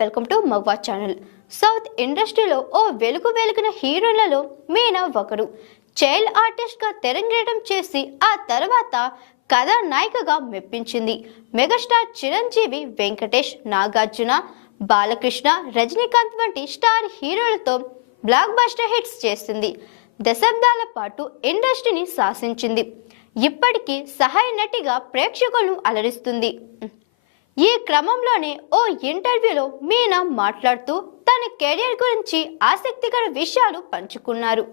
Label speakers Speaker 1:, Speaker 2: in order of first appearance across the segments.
Speaker 1: Welcome to మగ్వా channel. South ఇండస్ట్రీలో ఓ వెలుగు వెలుగున హీరోలలో మీనా ఒకరు చైల్డ్ ఆర్టిస్ట్గా తెరంగేయడం చేసి ఆ తర్వాత కథానాయికగా మెప్పించింది. మెగాస్టార్ చిరంజీవి వెంకటేష్ నాగార్జున బాలకృష్ణ రజనీకాంత్ వంటి స్టార్ హీరోలతో బ్లాక్ బస్టర్ హిట్స్ చేసింది. దశాబ్దాల పాటు ఇండస్ట్రీని శాసించింది. ఇప్పటికీ సహాయ నటిగా ప్రేక్షకులను అలరిస్తుంది. ఈ క్రమంలోనే ఓ ఇంటర్వ్యూలో మీనా మాట్లాడుతూ తన కెరియర్ గురించి ఆసక్తికర విషయాలు పంచుకున్నారు.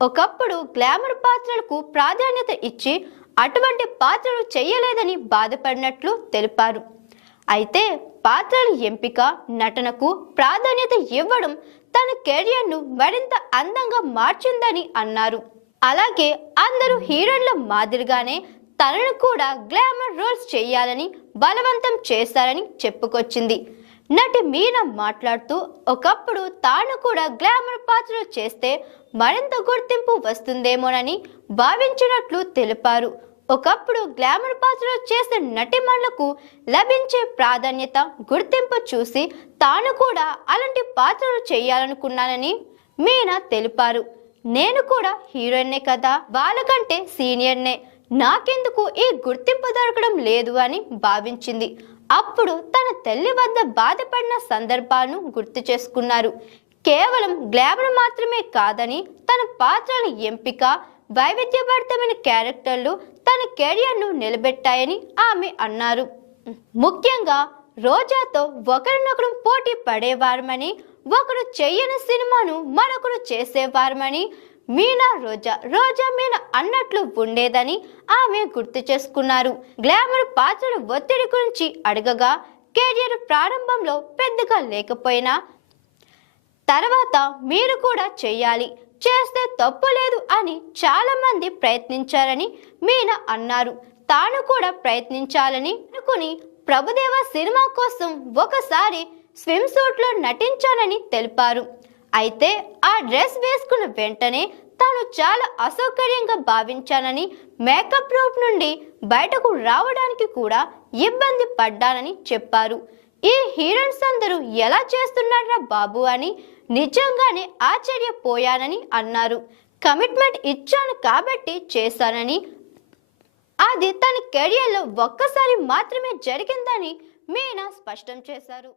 Speaker 1: ఒకప్పుడు గ్లామర్ పాత్రలకు ప్రాధాన్యత ఇచ్చి అటువంటి పాత్రలు చేయలేదని బాధపడినట్లు తెలిపారు. అయితే పాత్రల ఎంపిక నటనకు ప్రాధాన్యత ఇవ్వడం తన కెరియర్ను మరింత అందంగా మార్చిందని అన్నారు. అలాగే అందరూ హీరోయిన్ల మాదిరిగానే తనను కూడా గ్లామర్ రోల్స్ చేయాలని బలవంతం చేశారని చెప్పుకొచ్చింది. నటి మీనా మాట్లాడుతూ ఒకప్పుడు తాను కూడా గ్లామర్ పాత్రలు చేస్తే మరింత గుర్తింపు వస్తుందేమోనని భావించినట్లు తెలిపారు. ఒకప్పుడు గ్లామర్ పాత్రలు చేసే నటిమణులకు లభించే ప్రాధాన్యత గుర్తింపు చూసి తాను కూడా అలాంటి పాత్రలు చేయాలనుకున్నానని మీనా తెలిపారు. నేను కూడా హీరోయిన్నే కదా వాళ్ళకంటే సీనియర్నే. నాకెందుకు ఈ గుర్తింపు దొరకడం లేదు అని భావించింది. అప్పుడు తన తల్లి వద్ద బాధపడిన సందర్భాలను గుర్తు చేసుకున్నారు. కేవలం గ్లామర్ మాత్రమే కాదని తన పాత్రల ఎంపిక వైవిధ్యభరితమైన క్యారెక్టర్లు తన కెరియర్ను నిలబెట్టాయని ఆమె అన్నారు. ముఖ్యంగా రోజాతో ఒకరినొకరు పోటీ పడేవారమని ఒకరు చేయని సినిమాను మరొకరు చేసేవారమని మీనా రోజా రోజా మీనా అన్నట్లు ఉండేదని ఆమె గుర్తు చేసుకున్నారు. గ్లామర్ పాత్రల ఒత్తిడి గురించి అడగగా కెరియర్ ప్రారంభంలో పెద్దగా లేకపోయినా తర్వాత మీరు కూడా చేయాలి చేస్తే తప్పు లేదు అని చాలామంది ప్రయత్నించారని మీనా అన్నారు. తాను కూడా ప్రయత్నించాలని అనుకుని ప్రభుదేవ సినిమా కోసం ఒకసారి స్విమ్ సూట్లో నటించానని తెలిపారు. అయితే ఆ డ్రెస్ వేసుకున్న వెంటనే తాను చాలా అసౌకర్యంగా భావించానని మేకప్ రూప్ నుండి బయటకు రావడానికి కూడా ఇబ్బంది పడ్డానని చెప్పారు. ఈ హీరోయిన్స్ అందరూ ఎలా చేస్తున్నారా బాబు అని నిజంగానే ఆశ్చర్యపోయానని అన్నారు. కమిట్మెంట్ ఇచ్చాను కాబట్టి చేశానని అది తన కెరియర్లో ఒక్కసారి మాత్రమే జరిగిందని మీనా స్పష్టం చేశారు.